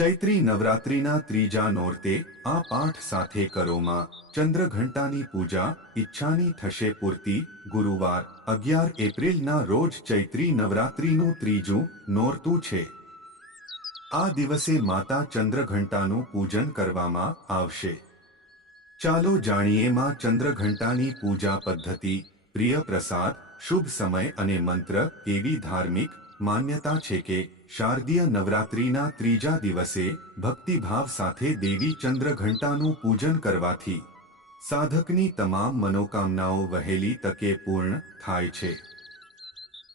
ચૈત્રી નવરાત્રિના ત્રીજા નોરતે આ પાઠ સાથે કરોમાં ચંદ્રઘંટાની પૂજા ઈચ્છાની થશે પૂર્તિ। ગુરુવાર 11 એપ્રિલના રોજ ચૈત્રી નવરાત્રિનું ત્રીજું નોરતું છે। આ દિવસે માતા ચંદ્રઘંટાનું પૂજન કરવામાં આવશે। ચાલો જાણીએ માં ચંદ્રઘંટાની પૂજા પદ્ધતિ, પ્રિય પ્રસાદ, શુભ સમય અને મંત્ર। એવી ધાર્મિક માન્યતા છે કે શારદીય નવરાત્રિના ત્રીજા દિવસે ભક્તિભાવ સાથે દેવી ચંદ્રઘંટાનું પૂજન કરવાથી સાધકની તમામ મનોકામનાઓ વહેલી તકે પૂર્ણ થાય છે।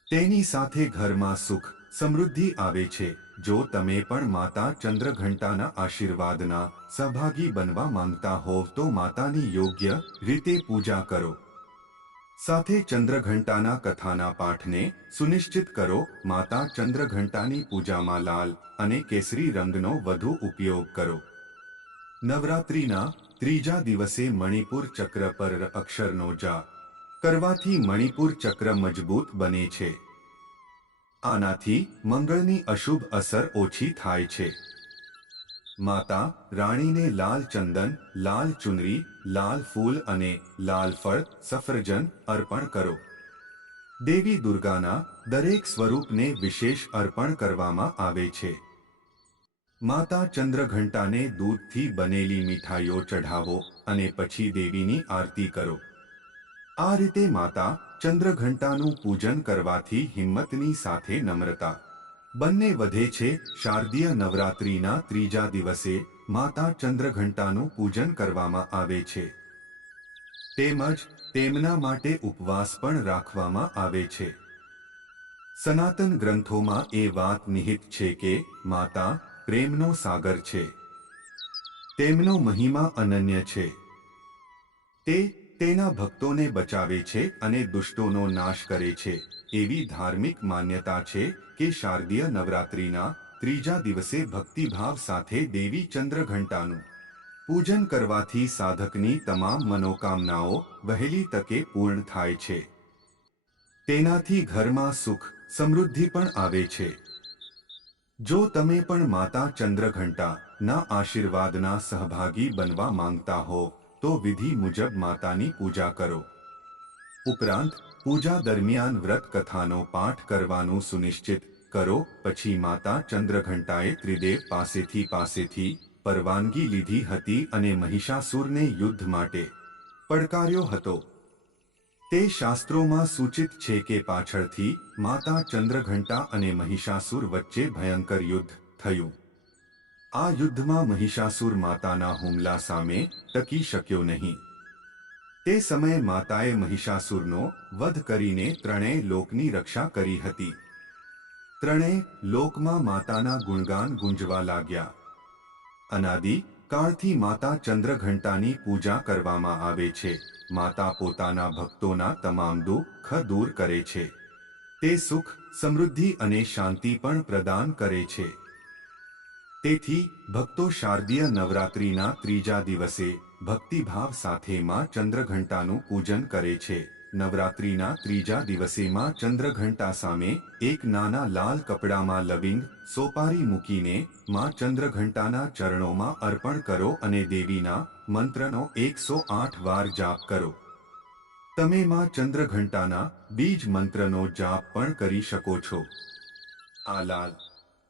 તેની સાથે ઘરમાં સુખ સમૃદ્ધિ આવે છે। જો તમે પણ માતા ચંદ્રઘંટાના આશીર્વાદના સહભાગી બનવા માંગતા હોવ તો માતાની યોગ્ય રીતે પૂજા કરો। સાથે ચંદ્રઘંટાના કથાના પાઠને સુનિશ્ચિત કરો। માતા ચંદ્રઘંટાની પૂજામાં લાલ અને કેસરી રંગનો વધુ ઉપયોગ કરો। નવરાત્રિના ત્રીજા દિવસે મણિપુર ચક્ર પર અક્ષરનો જાપ કરવાથી મણિપુર ચક્ર મજબૂત બને છે। આનાથી મંગળની અશુભ અસર ઓછી થાય છે। માતા રાણીને લાલ ચંદન, લાલ ચુનરી, લાલ ફૂલ અને લાલ ફળ સફરજન અર્પણ કરો। દેવી દુર્ગાના દરેક સ્વરૂપને વિશેષ અર્પણ કરવામાં આવે છે। માતા ચંદ્રઘંટાને દૂધથી બનેલી મીઠાઈઓ ચઢાવો અને પછી દેવીની આરતી કરો। આ રીતે માતા ચંદ્રઘંટાનું પૂજન કરવાથી હિંમતની સાથે નમ્રતા બંને વધે છે। શારદીય નવરાત્રિના ત્રીજા દિવસે માતા ચંદ્રઘંટાનું પૂજન કરવામાં આવે છે। તેમજ તેમના માટે ઉપવાસ પણ રાખવામાં આવે છે। સનાતન ગ્રંથોમાં એ વાત નિહિત છે કે માતા પ્રેમનો સાગર છે। તેમનો મહિમા અનન્ય છે। તે તેના ભક્તોને બચાવે છે અને દુષ્ટોનો નાશ કરે છે। એવી ધાર્મિક માન્યતા છે કે શારદીય નવરાત્રિના ત્રીજા દિવસે ભક્તિભાવ સાથે દેવી ચંદ્રઘંટાનું પૂજન કરવાથી સાધકની તમામ મનોકામનાઓ વહેલી તકે પૂર્ણ થાય છે। તેનાથી ઘરમાં સુખ સમૃદ્ધિ પણ આવે છે। જો તમે પણ માતા ચંદ્રઘંટાના આશીર્વાદના સહભાગી બનવા માંગતા હો તો વિધિ મુજબ માતાની પૂજા કરો। ઉપરાંત પૂજા દરમિયાન વ્રત કથાનો પાઠ કરવાનું સુનિશ્ચિત કરો। પછી માતા ચંદ્રઘંટાએ ત્રિદેવ પાસેથી પરવાનગી લીધી હતી અને મહિષાસુરને યુદ્ધ માટે પડકાર્યો હતો। તે શાસ્ત્રોમાં સૂચિત છે કે પાછળથી માતા ચંદ્રઘંટા અને મહિષાસુર વચ્ચે ભયંકર યુદ્ધ થયું। આ યુદ્ધમાં મહિષાસુર માતાના હુમલા સામે ટકી શક્યો નહીં। તે સમયે માતાએ મહિષાસુરનો વધ કરીને ત્રણેય લોકની રક્ષા કરી હતી। ત્રણેય લોકમાં માતાના ગુણગાન ગુંજવા લાગ્યા। અનાદિ કાળથી માતા ચંદ્રઘંટાની પૂજા કરવામાં આવે છે। માતા પોતાના ભક્તોના તમામ દુઃખ દૂર કરે છે। તે સુખ, સમૃદ્ધિ અને શાંતિ પણ પ્રદાન કરે છે। તેથી ભક્તો શારદીય નવરાત્રિના ત્રીજા દિવસે ભક્તિભાવ સાથે માં ચંદ્રઘંટાનું પૂજન કરે છે। નવરાત્રિના ત્રીજા દિવસે માં ચંદ્રઘંટા સામે એક નાના લાલ કપડામાં લવિંગ, સોપારી મૂકીને માં ચંદ્રઘંટાના ચરણોમાં અર્પણ કરો અને દેવીના મંત્રનો 108 વાર જાપ કરો। તમે માં ચંદ્રઘંટાના બીજ મંત્રનો જાપ પણ કરી શકો છો। આ લાલ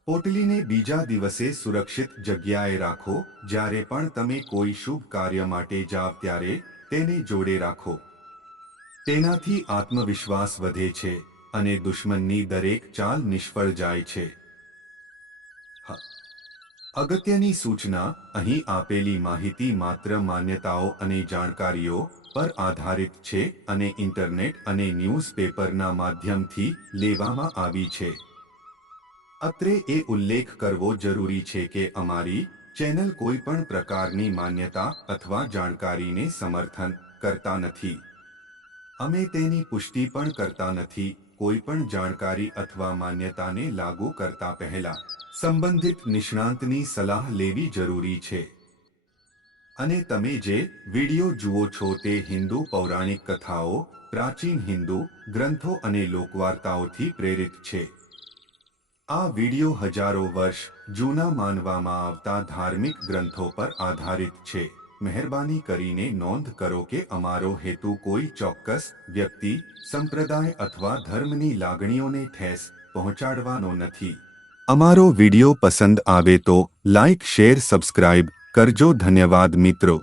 પોટલીને બીજા દિવસે સુરક્ષિત જગ્યાએ રાખો। જ્યારે પણ તમે કોઈ શુભ કાર્ય માટે જાવ ત્યારે તેને જોડે રાખો। તેનાથી આત્મવિશ્વાસ વધે છે અને દુશ્મનની દરેક ચાલ નિષ્ફળ જાય છે। અગત્યની સૂચના, અહીં આપેલી માહિતી માત્ર માન્યતાઓ અને જાણકારીઓ પર આધારિત છે અને ઇન્ટરનેટ અને ન્યૂઝપેપરના માધ્યમથી લેવામાં આવી છે। અત્રે એ ઉલ્લેખ કરવો જરૂરી છે કે અમારી ચેનલ કોઈ પણ પ્રકારની માન્યતા અથવા જાણકારીને સમર્થન કરતા નથી। અમે તેની પુષ્ટિ પણ કરતા નથી। કોઈ પણ જાણકારી અથવા માન્યતાને લાગુ કરતા પહેલા સંબંધિત નિષ્ણાંતની સલાહ લેવી જરૂરી છે। અને તમે જે વિડિયો જુઓ છો તે હિન્દુ પૌરાણિક કથાઓ, પ્રાચીન હિન્દુ ગ્રંથો અને લોકવાર્તાઓથી પ્રેરિત છે। આ વિડિયો હજારો વર્ષ જૂના માનવામાં આવતા ધાર્મિક ગ્રંથો પર આધારિત છે. મહેરબાની કરીને નોંધ કરો કે અમારો હેતુ કોઈ ચોક્કસ વ્યક્તિ, સંપ્રદાય અથવા ધર્મની લાગણીઓને ઠેસ પહોંચાડવાનો નથી. અમારો વિડિયો પસંદ આવે તો લાઇક, શેર, સબસ્ક્રાઇબ કરજો. ધન્યવાદ મિત્રો.